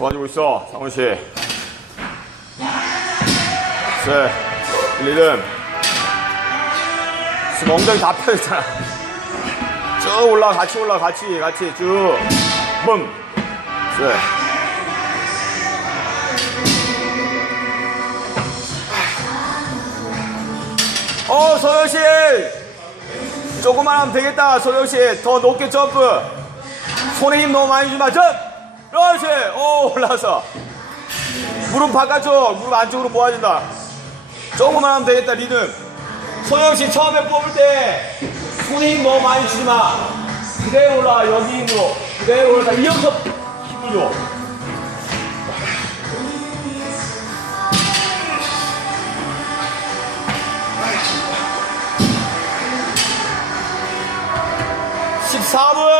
도와주고 있어, 상훈 씨. 세, 리듬. 지금 엉덩이 다 펴있잖아. 쭉 올라, 같이 올라, 같이, 같이, 쭉. 붐. 세. 어, 소영 씨! 조금만 하면 되겠다, 소영 씨. 더 높게 점프. 손에 힘 너무 많이 주지 마. 점! 그렇지! 오, 올라서. 무릎 바깥쪽, 무릎 안쪽으로 모아진다. 조금만 하면 되겠다, 리듬. 소영 씨 처음에 뽑을 때 손에 힘 너무 많이 주지 마. 그대로 올라, 여기 힘으로. 그대로 올라. 이어서 힘을 줘. 분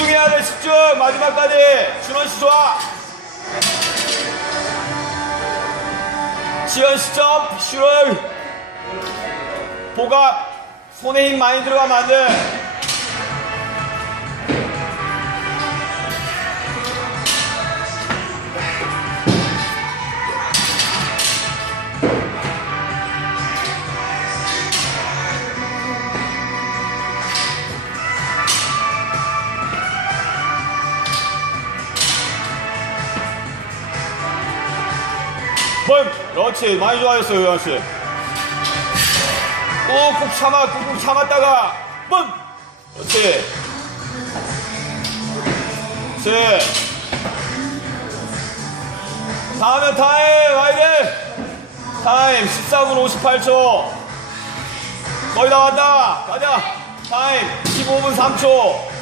집중해야 돼 집중 마지막까지. 준원 씨 좋아. 지현 시점. 슈 보갑 손에 힘 많이 들어가면 안돼 번 그렇지. 많이 좋아졌어요 요한 씨. 꾹꾹 참아 꾹꾹 참았다가 번 그렇지. 그렇지. 다음에 타임 돼 타임 14분 58초. 거의 다 왔다. 가자. 타임 15분 3초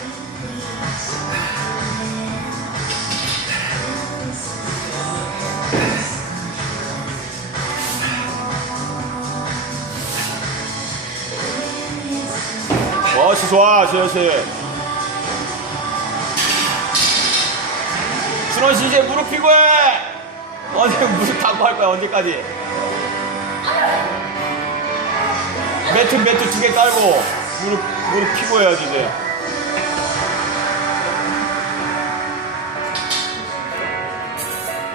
어씨 좋아 지현 씨. 준원 씨 이제 무릎 피고 해! 언제 무릎 닦고 할 거야 언제까지? 매트 매트 두 개 깔고 무릎 무릎 피고 해야지 이제.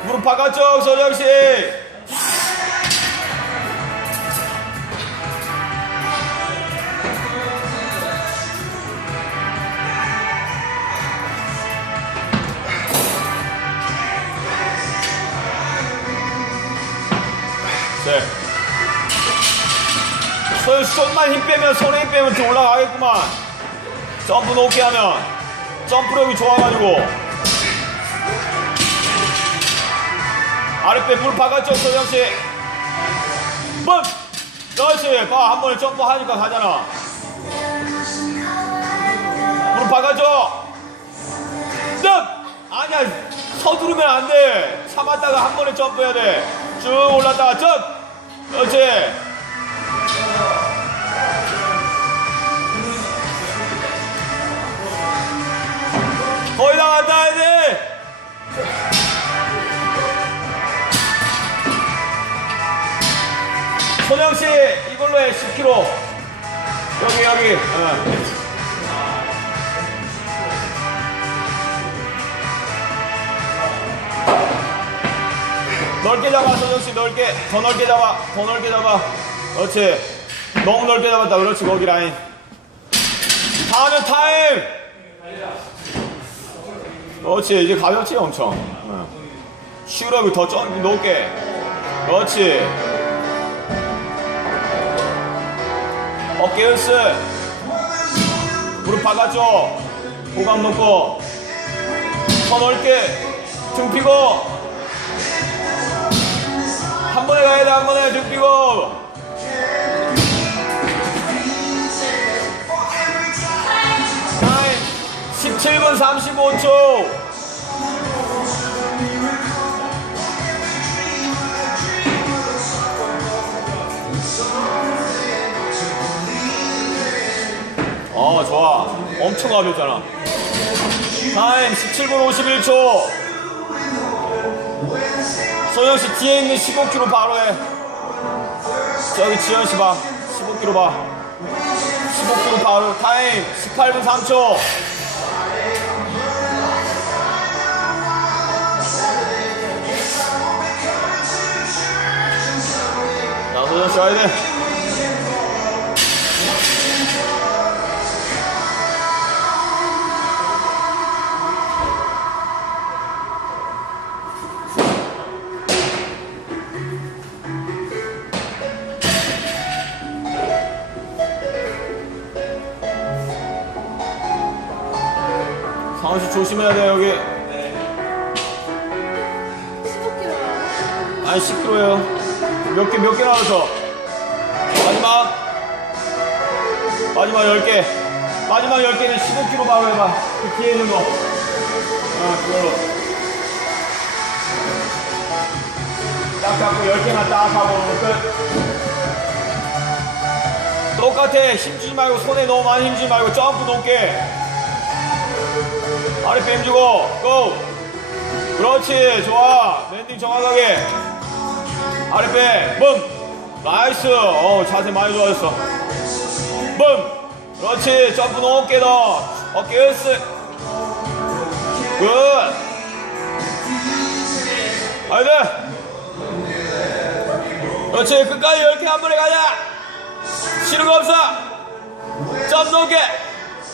무릎 바깥쪽 서정 씨 네. 손, 손만 힘 빼면, 손에 힘 빼면 더 올라가겠구만. 점프 높게 하면. 점프력이 좋아가지고. 아랫배 물 바깥쪽 소정씨. 번! 그렇지. 봐. 한 번에 점프 하니까 가잖아. 무릎 바깥쪽. 점! 아니야. 서두르면 안 돼. 참았다가 한 번에 점프해야 돼. 쭉 올랐다가 점! 그렇지. 거의 다 왔다, 이제. 소정씨, 이걸로 해, 10kg. 여기, 여기. 어. 넓게 잡아, 소정씨, 넓게. 더 넓게 잡아, 더 넓게 잡아. 그렇지. 너무 넓게 잡았다. 그렇지, 거기 라인. 다음에 타임! 그렇지, 이제 가볍지, 엄청. 응. 쉬우라고 더좀 높게. 그렇지. 어깨 으스. 무릎 바깥쪽. 고감 놓고. 더 넓게. 등 피고. 한 번에 가야 돼, 한 번에 등. 타임 17분 35초. 어, 좋아. 엄청 가볍잖아. 타임 17분 51초. 정영 씨 뒤에 있는 15kg 바로 해. 저기 지현 씨 봐. 15kg 봐. 15kg 바로 타임 18분 3초. 나도 쉬어야 돼. 상원 씨 조심해야 돼 여기. 15kg요. 아니 10kg예요. 몇 개 몇 개 나와서 마지막. 마지막 10개. 마지막 10개는 15kg 바로 해봐 그 뒤에 있는 거. 어, 그걸로. 딱 잡고 10개만 딱 하고 끝. 똑같아. 힘주지 말고 손에 너무 많이 힘주지 말고 점프 높게 아랫배 힘주고 고 그렇지 좋아. 랜딩 정확하게. 아랫배 붐 나이스. 어 자세 많이 좋아졌어. 붐 그렇지 점프 높게 더 어깨 으쓱 굿 아이들 그렇지 끝까지 10개 한 번에 가자. 쉬는 거 없어. 점프 높게.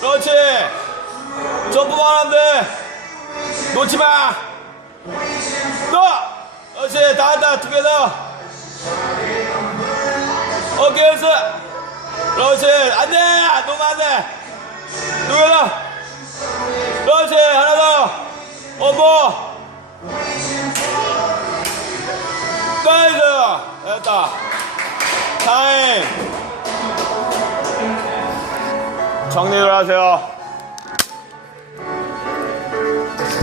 그렇지 점프만 돼 놓지 마. 또! 그렇지 다 한다 두개 더. 오케이 연습 그렇지. 안 돼. 너무 안 돼. 두개 더. 그렇지. 하나 더. 어버 나이스. 됐다. 타임. 정리를 하세요